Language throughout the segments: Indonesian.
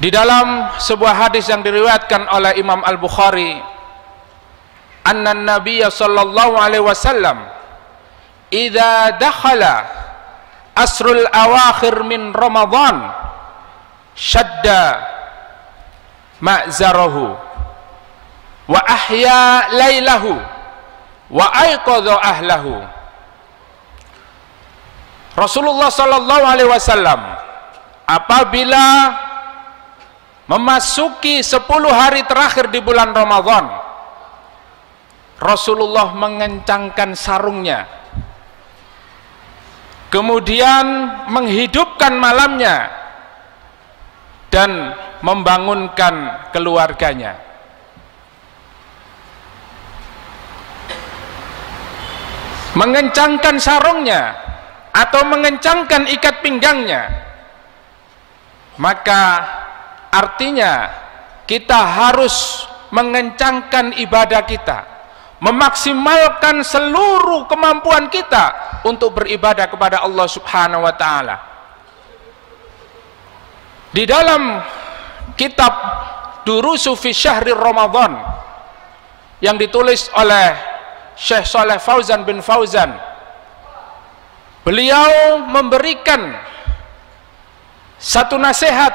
Di dalam sebuah hadis yang diriwayatkan oleh Imam Al-Bukhari, anna Nabiyya sallallahu alaihi wasallam idza dakhala asrul awakhir min Ramadan shadda ma'zarahu wa ahya lailahu wa aiqadha ahlahu. Rasulullah sallallahu alaihi wasallam apabila memasuki 10 hari terakhir di bulan Ramadan, Rasulullah mengencangkan sarungnya, kemudian menghidupkan malamnya dan membangunkan keluarganya. Mengencangkan sarungnya atau mengencangkan ikat pinggangnya, maka artinya kita harus mengencangkan ibadah kita, memaksimalkan seluruh kemampuan kita untuk beribadah kepada Allah Subhanahu wa taala. Di dalam kitab Durusu fi Syahri Ramadan yang ditulis oleh Syekh Shalih Fauzan bin Fauzan, beliau memberikan satu nasihat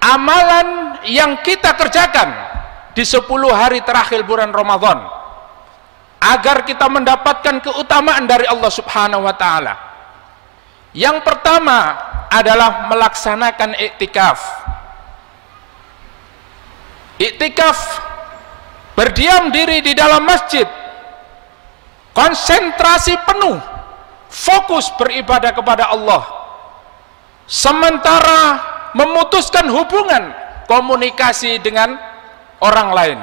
amalan yang kita kerjakan di 10 hari terakhir bulan Ramadan agar kita mendapatkan keutamaan dari Allah Subhanahu wa taala. Yang pertama adalah melaksanakan iktikaf. Iktikaf berdiam diri di dalam masjid, konsentrasi penuh, fokus beribadah kepada Allah, sementara memutuskan hubungan komunikasi dengan orang lain.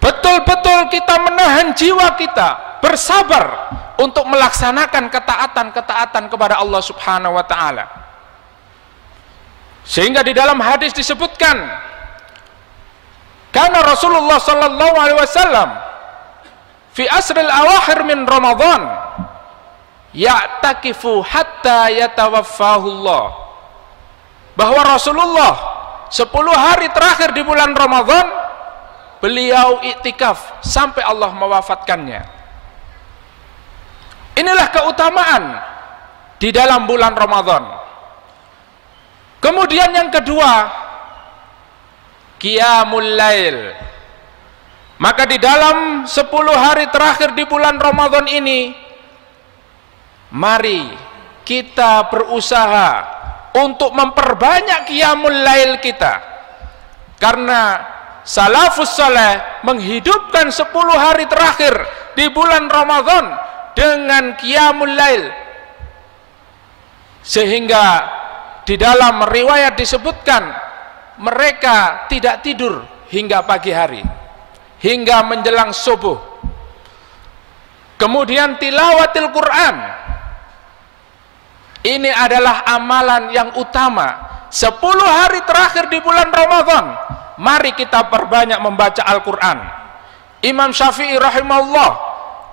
Betul-betul kita menahan jiwa kita, bersabar untuk melaksanakan ketaatan-ketaatan kepada Allah Subhanahu wa taala. Sehingga di dalam hadis disebutkan, karena Rasulullah sallallahu alaihi wasallam fi asril awakhir min Ramadan ya'takifu hatta yatawaffahu Allah, bahwa Rasulullah 10 hari terakhir di bulan Ramadan beliau iktikaf sampai Allah mewafatkannya. Inilah keutamaan di dalam bulan Ramadan. Kemudian yang kedua, qiyamul lail. Maka di dalam 10 hari terakhir di bulan Ramadan ini, mari kita berusaha untuk memperbanyak qiyamul lail kita, karena salafus saleh menghidupkan 10 hari terakhir di bulan Ramadan dengan qiyamul lail, sehingga di dalam riwayat disebutkan mereka tidak tidur hingga pagi hari, hingga menjelang subuh. Kemudian tilawatil Quran, ini adalah amalan yang utama 10 hari terakhir di bulan Ramadan. Mari kita perbanyak membaca Al-Quran. Imam Syafi'i rahimahullah,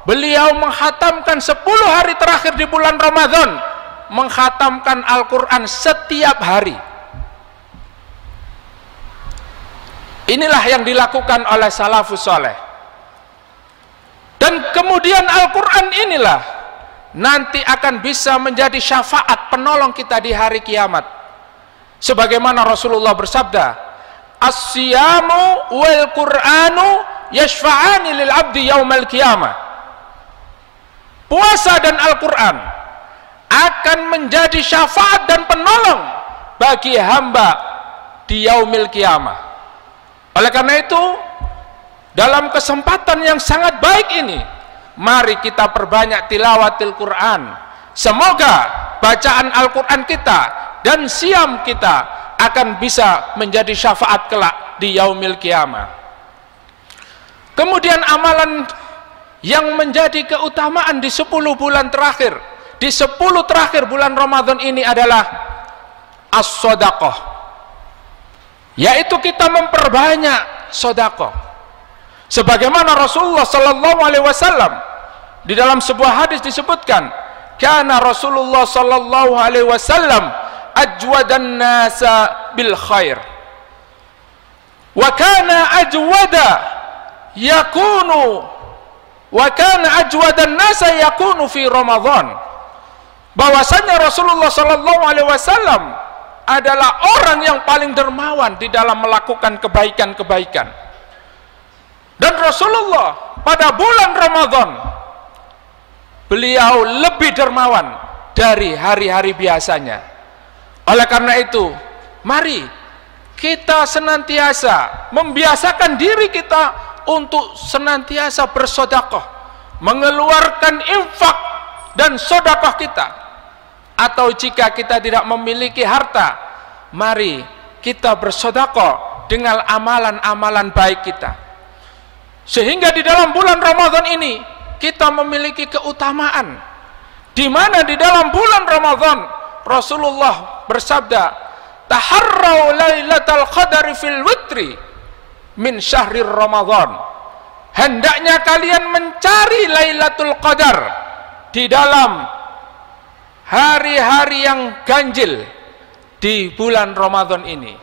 beliau menghatamkan 10 hari terakhir di bulan Ramadan, menghatamkan Al-Quran setiap hari. Inilah yang dilakukan oleh salafus saleh. Dan kemudian Al-Quran inilah nanti akan bisa menjadi syafaat penolong kita di hari kiamat. Sebagaimana Rasulullah bersabda, as-siyamu wal Qur'anu yashfa'ani lil abdi yaumal qiyamah. Puasa dan Al-Quran akan menjadi syafaat dan penolong bagi hamba di yaumil qiyamah. Oleh karena itu, dalam kesempatan yang sangat baik ini, mari kita perbanyak tilawatil Quran. Semoga bacaan Al-Quran kita dan siam kita akan bisa menjadi syafaat kelak di yaumil qiyamah. Kemudian amalan yang menjadi keutamaan di 10 bulan terakhir, di 10 terakhir bulan Ramadan ini adalah as-sodaqah, yaitu kita memperbanyak sedekah. Sebagaimana Rasulullah sallallahu alaihi wasallam di dalam sebuah hadis disebutkan, kana Rasulullah sallallahu alaihi wasallam ajwadan nasa bil khair. Wa kana ajwadan nasa yakunu fi Ramadan. Bahwasanya Rasulullah sallallahu alaihi wasallam adalah orang yang paling dermawan di dalam melakukan kebaikan-kebaikan. Dan Rasulullah pada bulan Ramadan beliau lebih dermawan dari hari-hari biasanya. Oleh karena itu, mari kita senantiasa membiasakan diri kita untuk senantiasa bersedekah, mengeluarkan infak dan sedekah kita. Atau jika kita tidak memiliki harta, mari kita bersedekah dengan amalan-amalan baik kita. Sehingga di dalam bulan Ramadan ini kita memiliki keutamaan, di mana di dalam bulan Ramadan Rasulullah bersabda, taharrau lailatal qadari fil witri min syahrir Ramadan. Hendaknya kalian mencari Lailatul Qadar di dalam hari-hari yang ganjil di bulan Ramadan ini.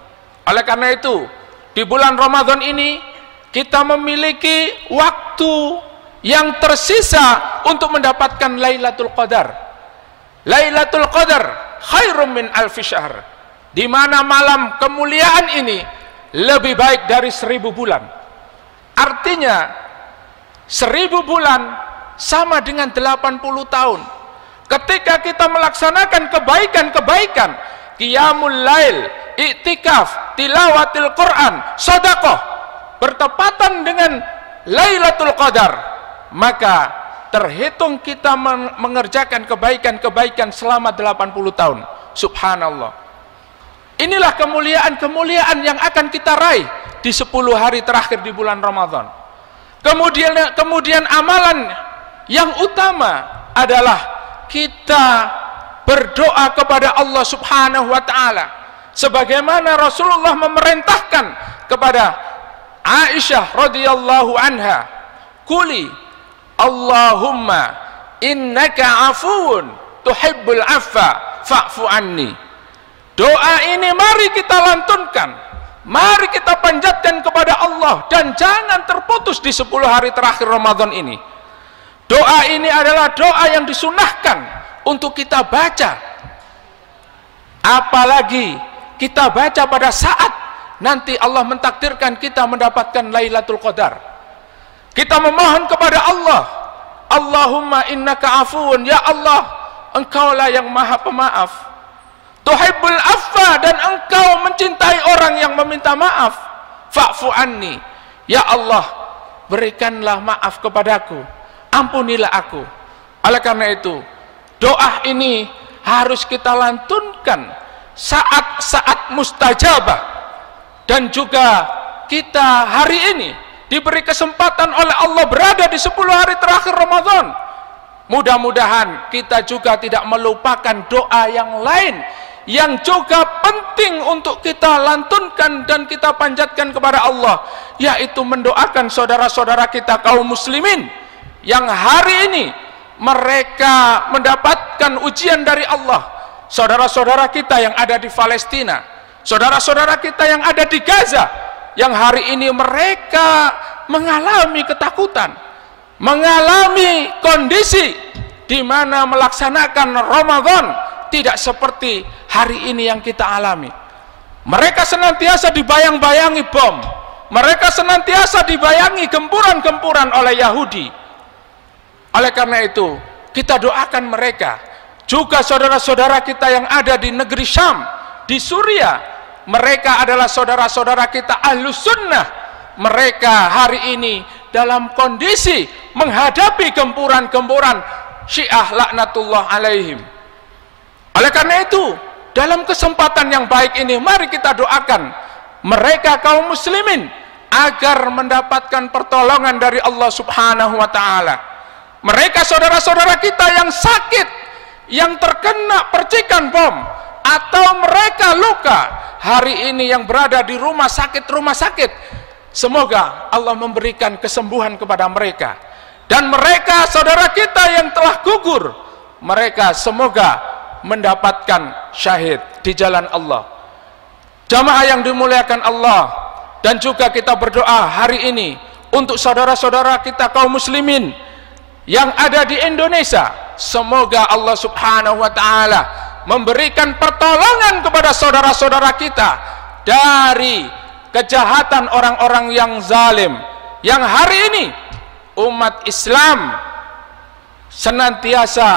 Oleh karena itu, di bulan Ramadan ini kita memiliki waktu yang tersisa untuk mendapatkan Lailatul Qadar. Lailatul Qadar khairum min alfi syahr, di mana malam kemuliaan ini lebih baik dari 1000 bulan. Artinya 1000 bulan sama dengan 80 tahun. Ketika kita melaksanakan kebaikan-kebaikan, qiyamul lail, iktikaf, tilawatil Quran, sedekah, bertepatan dengan Lailatul Qadar, maka terhitung kita mengerjakan kebaikan-kebaikan selama 80 tahun. Subhanallah. Inilah kemuliaan-kemuliaan yang akan kita raih di 10 hari terakhir di bulan Ramadan. Kemudian amalan yang utama adalah kita berdoa kepada Allah Subhanahu wa taala, sebagaimana Rasulullah memerintahkan kepada Aisyah radhiyallahu anha, "Quli Allahumma innaka afuwun tuhibbul afwa fa'fu anni." Doa ini mari kita lantunkan, mari kita panjatkan kepada Allah, dan jangan terputus di 10 hari terakhir Ramadan ini. Doa ini adalah doa yang disunahkan untuk kita baca, apalagi kita baca pada saat nanti Allah mentakdirkan kita mendapatkan Lailatul Qadar. Kita memohon kepada Allah, Allahumma innaka afuun, ya Allah, engkaulah yang maha pemaaf, tuhibbul afwa, dan engkau mencintai orang yang meminta maaf, fa'fu anni, ya Allah, berikanlah maaf kepadaku, ampunilah aku. Oleh karena itu, doa ini harus kita lantunkan saat-saat mustajabah, dan juga kita hari ini diberi kesempatan oleh Allah berada di 10 hari terakhir Ramadan. Mudah-mudahan kita juga tidak melupakan doa yang lain yang juga penting untuk kita lantunkan dan kita panjatkan kepada Allah, yaitu mendoakan saudara-saudara kita kaum muslimin yang hari ini mereka mendapatkan ujian dari Allah. Saudara-saudara kita yang ada di Palestina, saudara-saudara kita yang ada di Gaza, yang hari ini mereka mengalami ketakutan, mengalami kondisi di mana melaksanakan Ramadan tidak seperti hari ini yang kita alami. Mereka senantiasa dibayang-bayangi bom, mereka senantiasa dibayangi gempuran-gempuran oleh Yahudi. Oleh karena itu, kita doakan mereka. Juga saudara-saudara kita yang ada di negeri Syam, di Suriah, mereka adalah saudara-saudara kita Ahlus Sunnah. Mereka hari ini dalam kondisi menghadapi gempuran-gempuran Syiah laknatullah alaihim. Oleh karena itu, dalam kesempatan yang baik ini, mari kita doakan mereka kaum muslimin agar mendapatkan pertolongan dari Allah Subhanahu wa taala. Mereka saudara-saudara kita yang sakit, yang terkena percikan bom, atau mereka luka hari ini yang berada di rumah sakit, semoga Allah memberikan kesembuhan kepada mereka. Dan mereka saudara kita yang telah gugur, mereka semoga mendapatkan syahid di jalan Allah. Jamaah yang dimuliakan Allah, dan juga kita berdoa hari ini untuk saudara-saudara kita kaum muslimin yang ada di Indonesia. Semoga Allah subhanahu wa ta'ala memberikan pertolongan kepada saudara-saudara kita dari kejahatan orang-orang yang zalim, yang hari ini umat Islam senantiasa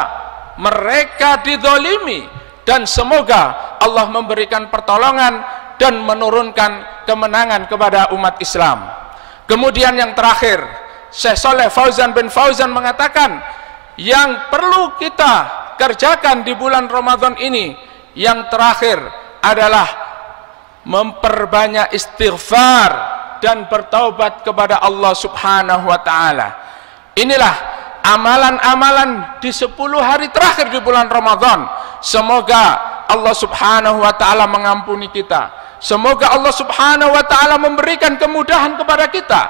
mereka dizalimi, dan semoga Allah memberikan pertolongan dan menurunkan kemenangan kepada umat Islam. Kemudian yang terakhir, Syekh Shalih Fauzan bin Fauzan mengatakan, yang perlu kita kerjakan di bulan Ramadan ini yang terakhir adalah memperbanyak istighfar dan bertaubat kepada Allah subhanahu wa ta'ala. Inilah amalan-amalan di 10 hari terakhir di bulan Ramadan. Semoga Allah subhanahu wa ta'ala mengampuni kita. Semoga Allah subhanahu wa ta'ala memberikan kemudahan kepada kita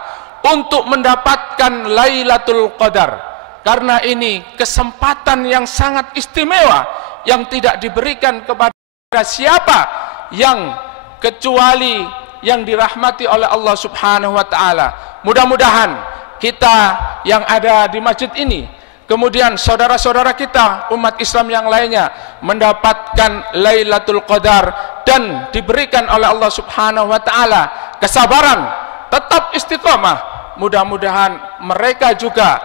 untuk mendapatkan Lailatul Qadar, karena ini kesempatan yang sangat istimewa yang tidak diberikan kepada siapa yang kecuali yang dirahmati oleh Allah subhanahu wa ta'ala. Mudah-mudahan kita yang ada di masjid ini, kemudian saudara-saudara kita umat Islam yang lainnya mendapatkan Lailatul Qadar dan diberikan oleh Allah subhanahu wa ta'ala kesabaran, tetap istiqamah. Mudah-mudahan mereka juga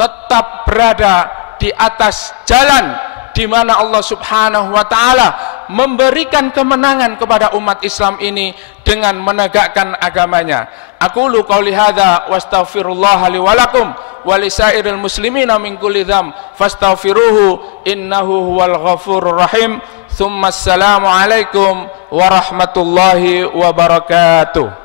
tetap berada di atas jalan di mana Allah subhanahu wa ta'ala memberikan kemenangan kepada umat Islam ini dengan menegakkan agamanya. Aqulu qouli hadza wastaghfirullah li wa lakum wa lisairil muslimina min kulli dzam fastaghfiruhu innahu huwal ghafurur rahim. Tsumma assalamu alaikum warahmatullahi wabarakatuh.